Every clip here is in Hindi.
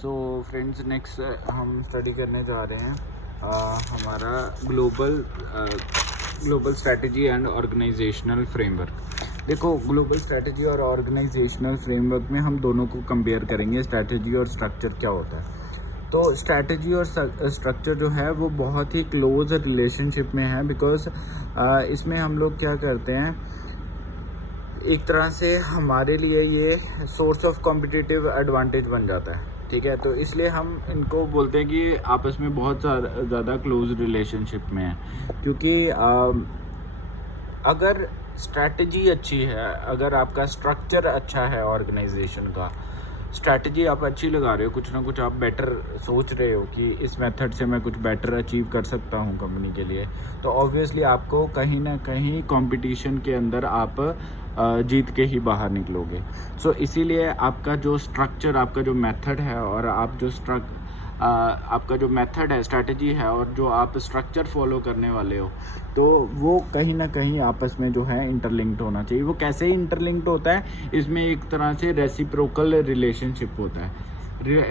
सो फ्रेंड्स, नेक्स्ट हम स्टडी करने जा रहे हैं हमारा global strategy and organizational framework. देखो, ग्लोबल स्ट्रैटेजी और ऑर्गेनाइजेशनल फ्रेमवर्क में हम दोनों को कंपेयर करेंगे, स्ट्रैटेजी और स्ट्रक्चर क्या होता है। तो स्ट्रैटेजी और स्ट्रक्चर जो है वो बहुत ही क्लोज रिलेशनशिप में है, बिकॉज इसमें हम लोग क्या करते हैं, एक तरह से हमारे लिए ये सोर्स ऑफ कॉम्पिटिटिव एडवांटेज बन जाता है। ठीक है, तो इसलिए हम इनको बोलते हैं कि आपस में बहुत ज़्यादा क्लोज रिलेशनशिप में है। क्योंकि अगर स्ट्रैटेजी अच्छी है, अगर आपका स्ट्रक्चर अच्छा है, ऑर्गेनाइजेशन का स्ट्रैटेजी आप अच्छी लगा रहे हो, कुछ ना कुछ आप बेटर सोच रहे हो कि इस मेथड से मैं कुछ बेटर अचीव कर सकता हूँ कंपनी के लिए, तो ऑब्वियसली आपको कहीं ना कहीं कंपटीशन के अंदर आप जीत के ही बाहर निकलोगे। सो इसीलिए आपका जो स्ट्रक्चर, आपका जो मेथड है और आप जो आपका जो मेथड है, स्ट्रैटेजी है, और जो आप स्ट्रक्चर फॉलो करने वाले हो, तो वो कहीं ना कहीं आपस में जो है इंटरलिंक्ड होना चाहिए। वो कैसे इंटरलिंक्ड होता है, इसमें एक तरह से रेसिप्रोकल रिलेशनशिप होता है।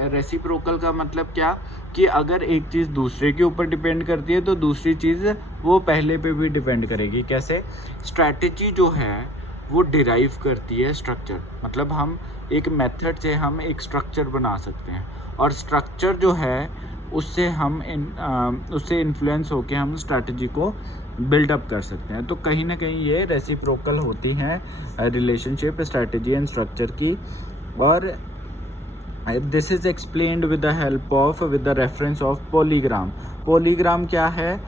रेसिप्रोकल का मतलब क्या, कि अगर एक चीज़ दूसरे के ऊपर डिपेंड करती है तो दूसरी चीज़ वो पहले पे भी डिपेंड करेगी। कैसे? स्ट्रैटेजी जो है वो डिराइव करती है स्ट्रक्चर, मतलब हम एक मेथड से हम एक स्ट्रक्चर बना सकते हैं, और स्ट्रक्चर जो है उससे हम उससे इन्फ्लुएंस होकर हम स्ट्रैटेजी को बिल्डअप कर सकते हैं। तो कहीं ना कहीं ये रेसिप्रोकल होती हैं रिलेशनशिप स्ट्रैटेजी एंड स्ट्रक्चर की। और this is explained with the reference of polygram. Polygram क्या है?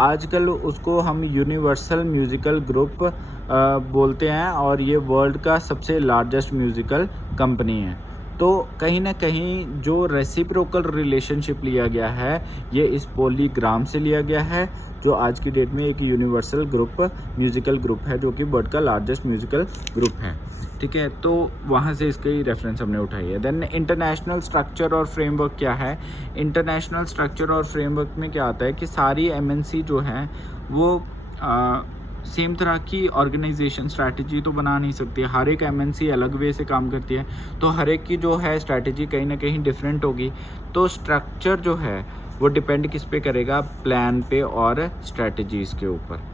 आजकल उसको हम यूनिवर्सल म्यूज़िकल ग्रुप बोलते हैं, और ये वर्ल्ड का सबसे लार्जेस्ट म्यूज़िकल कंपनी है। तो कहीं ना कहीं जो रेसिप्रोकल रिलेशनशिप लिया गया है, ये इस पॉलीग्राम से लिया गया है, जो आज की डेट में एक यूनिवर्सल ग्रुप म्यूज़िकल ग्रुप है, जो कि वर्ल्ड का लार्जेस्ट म्यूज़िकल ग्रुप है। ठीक है, तो वहाँ से इसकी रेफरेंस हमने उठाई है। देन इंटरनेशनल स्ट्रक्चर और फ्रेमवर्क क्या है? इंटरनेशनल स्ट्रक्चर और फ्रेमवर्क में क्या आता है कि सारी एमएनसी जो हैं वो सेम तरह की ऑर्गेनाइजेशन स्ट्रैटेजी तो बना नहीं सकती। हर एक एमएनसी अलग वे से काम करती है, तो हर एक की जो है स्ट्रैटेजी कहीं ना कहीं डिफरेंट होगी। तो स्ट्रक्चर जो है वो डिपेंड किस पे करेगा? प्लान पे और स्ट्रैटेजीज़ के ऊपर।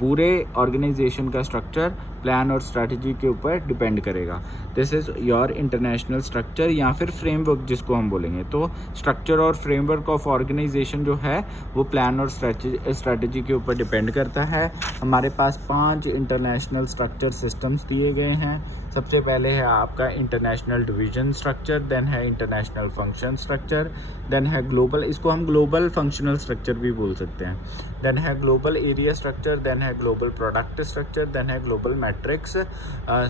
पूरे ऑर्गेनाइजेशन का स्ट्रक्चर प्लान और स्ट्रैटेजी के ऊपर डिपेंड करेगा। This is your international structure, या फिर फ्रेमवर्क जिसको हम बोलेंगे। तो स्ट्रक्चर और फ्रेमवर्क ऑफ ऑर्गेनाइजेशन जो है वो प्लान और स्ट्रैटेजी के ऊपर डिपेंड करता है। हमारे पास 5 इंटरनेशनल स्ट्रक्चर सिस्टम्स दिए गए हैं। सबसे पहले है आपका इंटरनेशनल डिवीजन स्ट्रक्चर, देन है इंटरनेशनल फंक्शन स्ट्रक्चर, देन है ग्लोबल, इसको हम ग्लोबल फंक्शनल स्ट्रक्चर भी बोल सकते हैं, देन है ग्लोबल एरिया स्ट्रक्चर, देन है ग्लोबल प्रोडक्ट स्ट्रक्चर, देन है ग्लोबल मैट्रिक्स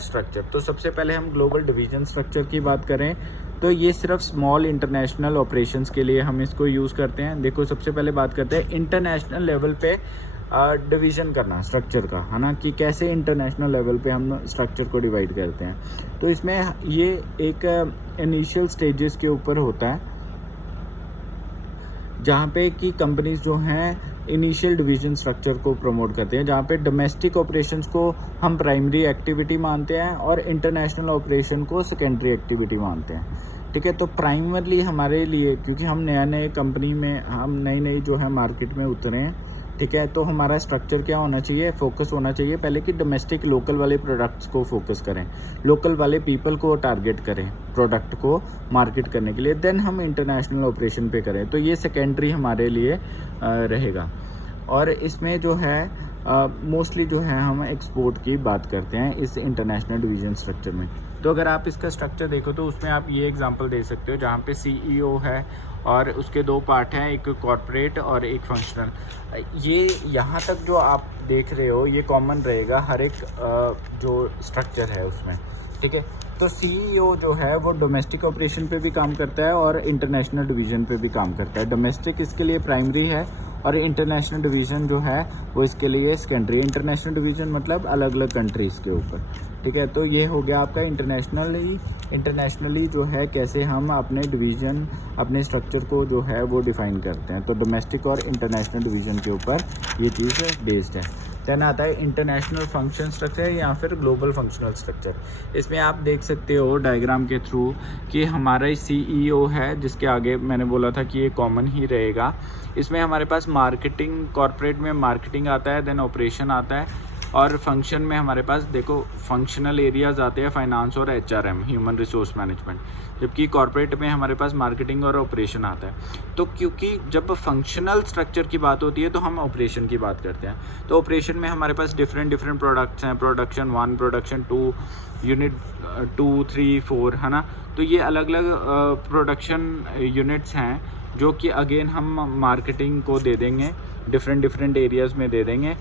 स्ट्रक्चर। तो सबसे पहले हम ग्लोबल डिवीजन स्ट्रक्चर की बात करें तो ये सिर्फ स्मॉल इंटरनेशनल ऑपरेशंस के लिए हम इसको यूज़ करते हैं। देखो, सबसे पहले बात करते हैं इंटरनेशनल लेवल पे डिवीज़न करना स्ट्रक्चर का, है ना, कि कैसे इंटरनेशनल लेवल पे हम स्ट्रक्चर को डिवाइड करते हैं। तो इसमें ये एक इनिशियल स्टेजेस के ऊपर होता है, जहाँ पे कि कंपनीज जो हैं इनिशियल डिवीजन स्ट्रक्चर को प्रमोट करते हैं, जहाँ पे डोमेस्टिक ऑपरेशंस को हम प्राइमरी एक्टिविटी मानते हैं और इंटरनेशनल ऑपरेशन को सेकेंडरी एक्टिविटी मानते हैं। ठीक है, तो प्राइमरली हमारे लिए, क्योंकि हम नए कंपनी में, हम नई जो है मार्केट में उतरे हैं, ठीक है, तो हमारा स्ट्रक्चर क्या होना चाहिए? फोकस होना चाहिए पहले कि डोमेस्टिक लोकल वाले प्रोडक्ट्स को फोकस करें, लोकल वाले पीपल को टारगेट करें प्रोडक्ट को मार्केट करने के लिए, देन हम इंटरनेशनल ऑपरेशन पे करें। तो ये सेकेंडरी हमारे लिए रहेगा। और इसमें जो है मोस्टली जो है हम एक्सपोर्ट की बात करते हैं इस इंटरनेशनल डिवीजन स्ट्रक्चर में। तो अगर आप इसका स्ट्रक्चर देखो तो उसमें आप ये एग्जांपल दे सकते हो, जहाँ पे सीईओ है और उसके 2 पार्ट हैं, एक कॉर्पोरेट और एक फंक्शनल। ये यहाँ तक जो आप देख रहे हो ये कॉमन रहेगा हर एक जो स्ट्रक्चर है उसमें। ठीक है, तो सीईओ जो है वो डोमेस्टिक ऑपरेशन पे भी काम करता है और इंटरनेशनल डिवीज़न पे भी काम करता है। डोमेस्टिक इसके लिए प्राइमरी है और इंटरनेशनल डिवीज़न जो है वो इसके लिए सेकेंडरी। इंटरनेशनल डिवीज़न मतलब अलग अलग कंट्रीज़ के ऊपर। ठीक है, तो ये हो गया आपका इंटरनेशनली जो है कैसे हम अपने डिवीज़न, अपने स्ट्रक्चर को जो है वो डिफ़ाइन करते हैं। तो डोमेस्टिक और इंटरनेशनल डिवीज़न के ऊपर ये चीज़ बेस्ड है। देन आता है इंटरनेशनल फंक्शन स्ट्रक्चर या फिर ग्लोबल फंक्शनल स्ट्रक्चर। इसमें आप देख सकते हो डायग्राम के थ्रू कि हमारा CEO है, जिसके आगे मैंने बोला था कि ये कॉमन ही रहेगा। इसमें हमारे पास मार्केटिंग, कॉर्पोरेट में मार्केटिंग आता है, देन ऑपरेशन आता है, और फंक्शन में हमारे पास देखो फंक्शनल एरियाज़ आते हैं फाइनेंस और HRM, ह्यूमन रिसोर्स मैनेजमेंट, जबकि कॉर्पोरेट में हमारे पास मार्केटिंग और ऑपरेशन आता है। तो क्योंकि जब फंक्शनल स्ट्रक्चर की बात होती है तो हम ऑपरेशन की बात करते हैं। तो ऑपरेशन में हमारे पास डिफरेंट प्रोडक्ट्स हैं, प्रोडक्शन 1, प्रोडक्शन 2, यूनिट 2, 3, 4, है ना। तो ये अलग अलग प्रोडक्शन यूनिट्स हैं जो कि अगेन हम मार्केटिंग को दे देंगे, डिफरेंट एरियाज़ में दे देंगे।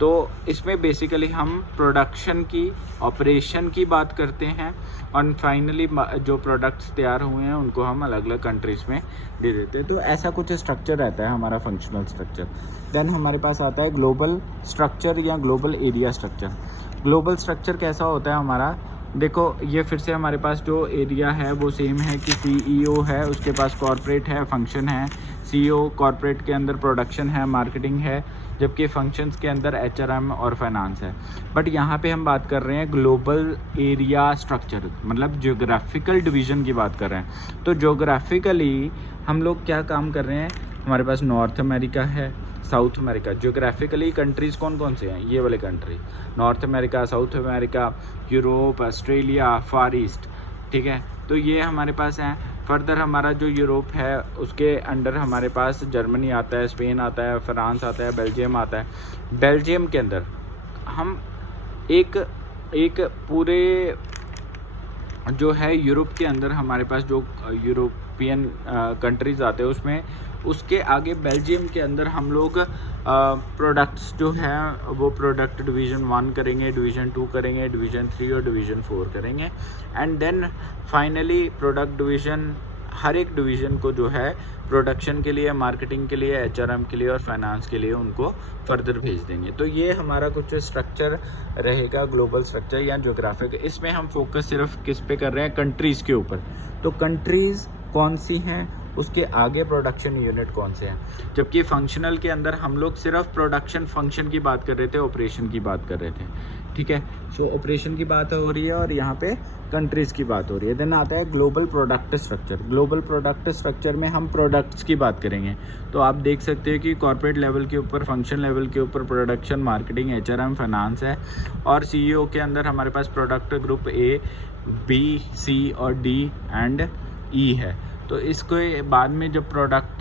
तो इसमें बेसिकली हम प्रोडक्शन की, ऑपरेशन की बात करते हैं, और फाइनली जो प्रोडक्ट्स तैयार हुए हैं उनको हम अलग अलग कंट्रीज़ में दे देते हैं। तो ऐसा कुछ स्ट्रक्चर रहता है हमारा फंक्शनल स्ट्रक्चर। देन हमारे पास आता है ग्लोबल स्ट्रक्चर या global area structure. Global structure कैसा होता है हमारा, देखो ये फिर से हमारे पास जो एरिया है वो सेम है कि CEO है, उसके पास कॉर्पोरेट है, फंक्शन है। CEO कॉर्पोरेट के अंदर प्रोडक्शन है, मार्केटिंग है, जबकि फंक्शंस के अंदर HRM और फाइनेंस है। बट यहाँ पे हम बात कर रहे हैं ग्लोबल एरिया स्ट्रक्चर, मतलब ज्योग्राफिकल डिवीज़न की बात कर रहे हैं। तो ज्योग्राफिकली हम लोग क्या काम कर रहे हैं, हमारे पास नॉर्थ अमेरिका है, साउथ अमेरिका। ज्योग्राफिकली कंट्रीज़ कौन कौन से हैं, ये वाले country, North America, South America, Europe, Australia, Far East, ठीक है। तो ये हमारे पास हैं। फर्दर हमारा जो यूरोप है उसके अंडर हमारे पास जर्मनी आता है, स्पेन आता है, फ्रांस आता है, बेल्जियम आता है। बेल्जियम के अंदर हम एक पूरे जो है यूरोप के अंदर हमारे पास जो यूरोपियन कंट्रीज़ आते हैं उसमें, उसके आगे बेल्जियम के अंदर हम लोग प्रोडक्ट्स जो हैं वो प्रोडक्ट डिवीज़न 1 करेंगे, डिवीज़न 2 करेंगे, डिवीज़न 3 और डिवीज़न 4 करेंगे। And then finally product division, हर एक डिवीज़न को जो है प्रोडक्शन के लिए, मार्केटिंग के लिए, HRM के लिए और फाइनेंस के लिए उनको फर्दर भेज देंगे। तो ये हमारा कुछ स्ट्रक्चर रहेगा ग्लोबल स्ट्रक्चर या ज्योग्राफिक। इसमें हम फोकस सिर्फ किस पे कर रहे हैं, कंट्रीज़ के ऊपर। तो कंट्रीज़ कौन सी हैं, उसके आगे प्रोडक्शन यूनिट कौन से हैं। जबकि फंक्शनल के अंदर हम लोग सिर्फ प्रोडक्शन फंक्शन की बात कर रहे थे, ऑपरेशन की बात कर रहे थे, ठीक है। सो ऑपरेशन की बात हो रही है और यहाँ पे कंट्रीज़ की बात हो रही है। देन आता है global product structure. Global product structure में हम प्रोडक्ट्स की बात करेंगे। तो आप देख सकते हैं कि कॉर्पोरेट लेवल के ऊपर, फंक्शन लेवल के ऊपर प्रोडक्शन, मार्केटिंग, HRM, फाइनेंस है, और CEO के अंदर हमारे पास product group A, B, C और D एंड E है। तो इसके बाद में जब प्रोडक्ट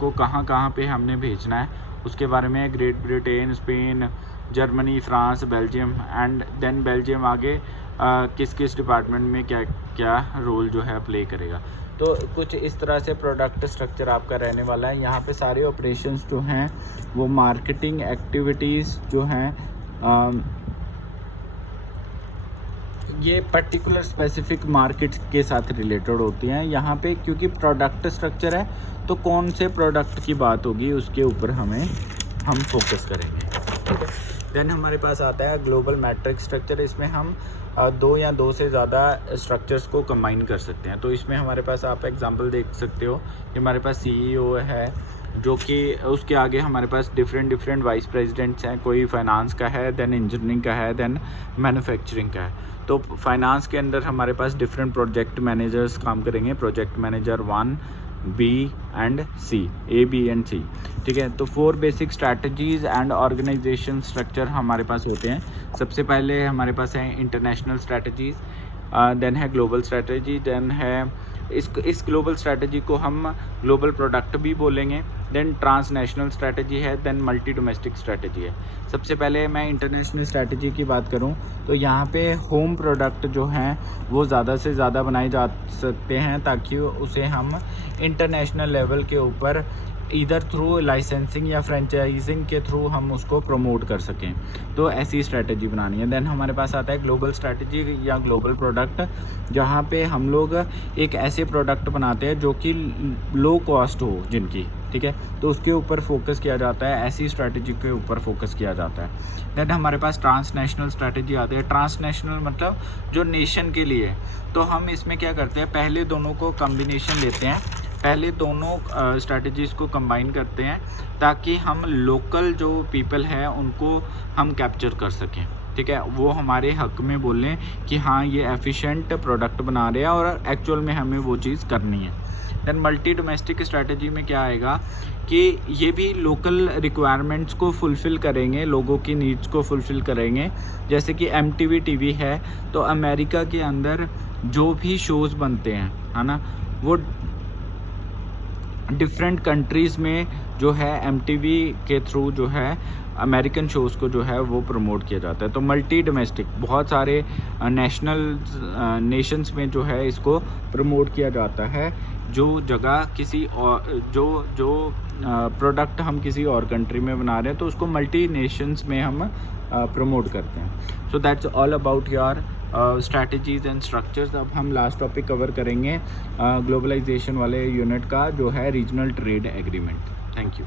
को कहाँ पे हमने भेजना है उसके बारे में Great Britain, Spain, Germany, France, Belgium, and then Belgium आगे किस किस डिपार्टमेंट में क्या क्या रोल जो है प्ले करेगा। तो कुछ इस तरह से प्रोडक्ट स्ट्रक्चर आपका रहने वाला है। यहाँ पे सारे ऑपरेशंस जो हैं वो मार्केटिंग एक्टिविटीज़ जो हैं ये पर्टिकुलर स्पेसिफिक मार्केट के साथ रिलेटेड होती हैं। यहाँ पे क्योंकि प्रोडक्ट स्ट्रक्चर है तो कौन से प्रोडक्ट की बात होगी उसके ऊपर हम फोकस करेंगे, ठीक है। देन हमारे पास आता है ग्लोबल मैट्रिक्स स्ट्रक्चर। इसमें हम 2 या 2 से ज़्यादा स्ट्रक्चर्स को कंबाइन कर सकते हैं। तो इसमें हमारे पास आप एग्जांपल देख सकते हो कि हमारे पास CEO है, जो कि उसके आगे हमारे पास डिफरेंट वाइस प्रेसिडेंट्स हैं। कोई फाइनेंस का है, देन इंजीनियरिंग का है, देन मैन्युफैक्चरिंग का है। तो फाइनेंस के अंदर हमारे पास डिफरेंट प्रोजेक्ट मैनेजर्स काम करेंगे, project manager 1, B and C, A, B and C, ठीक है। तो 4 basic strategies and organization structure हमारे पास होते हैं। सबसे पहले हमारे पास है इंटरनेशनल स्ट्रैटेजीज़, देन है ग्लोबल स्ट्रैटेजी, देन है इस ग्लोबल स्ट्रैटेजी को हम ग्लोबल प्रोडक्ट भी बोलेंगे, देन ट्रांसनेशनल स्ट्रैटेजी है, देन मल्टी डोमेस्टिक स्ट्रैटेजी है। सबसे पहले मैं इंटरनेशनल स्ट्रैटेजी की बात करूं तो यहाँ पे होम प्रोडक्ट जो हैं वो ज़्यादा से ज़्यादा बनाए जा सकते हैं ताकि उसे हम इंटरनेशनल लेवल के ऊपर इधर थ्रू लाइसेंसिंग या फ्रेंचाइजिंग के थ्रू हम उसको प्रमोट कर सकें। तो ऐसी स्ट्रैटेजी बनानी है। देन हमारे पास आता है ग्लोबल स्ट्रैटेजी या ग्लोबल प्रोडक्ट, जहाँ पे हम लोग एक ऐसे प्रोडक्ट बनाते हैं जो कि लो कॉस्ट हो जिनकी, ठीक है। तो उसके ऊपर फोकस किया जाता है, ऐसी स्ट्रैटेजी के ऊपर फोकस किया जाता है। देन हमारे पास ट्रांसनेशनल स्ट्रैटेजी आती है। ट्रांसनेशनल मतलब जो नेशन के लिए। तो हम इसमें क्या करते हैं, पहले दोनों को कॉम्बिनेशन लेते हैं। पहले दोनों स्ट्रैटेजीज़ को कंबाइन करते हैं ताकि हम लोकल जो पीपल हैं उनको हम कैप्चर कर सकें, ठीक है, वो हमारे हक में बोलें कि हाँ ये एफिशिएंट प्रोडक्ट बना रहे हैं और एक्चुअल में हमें वो चीज़ करनी है। देन मल्टी डोमेस्टिक स्ट्रैटेजी में क्या आएगा कि ये भी लोकल रिक्वायरमेंट्स को फुलफ़िल करेंगे, लोगों की नीड्स को फुलफ़िल करेंगे। जैसे कि MTV टीवी है, तो अमेरिका के अंदर जो भी शोज़ बनते हैं, है ना, वो डिफरेंट कंट्रीज़ में जो है MTV के थ्रू जो है अमेरिकन शोज़ को जो है वो प्रमोट किया जाता है। तो मल्टी डोमेस्टिक बहुत सारे नेशंस में जो है इसको प्रमोट किया जाता है। जो जगह किसी और जो प्रोडक्ट हम किसी और कंट्री में बना रहे हैं तो उसको मल्टी नेशंस में हम प्रमोट करते हैं। So that's all about your strategies and structures. अब हम लास्ट टॉपिक कवर करेंगे ग्लोबलाइजेशन वाले यूनिट का, जो है regional trade agreement. Thank you.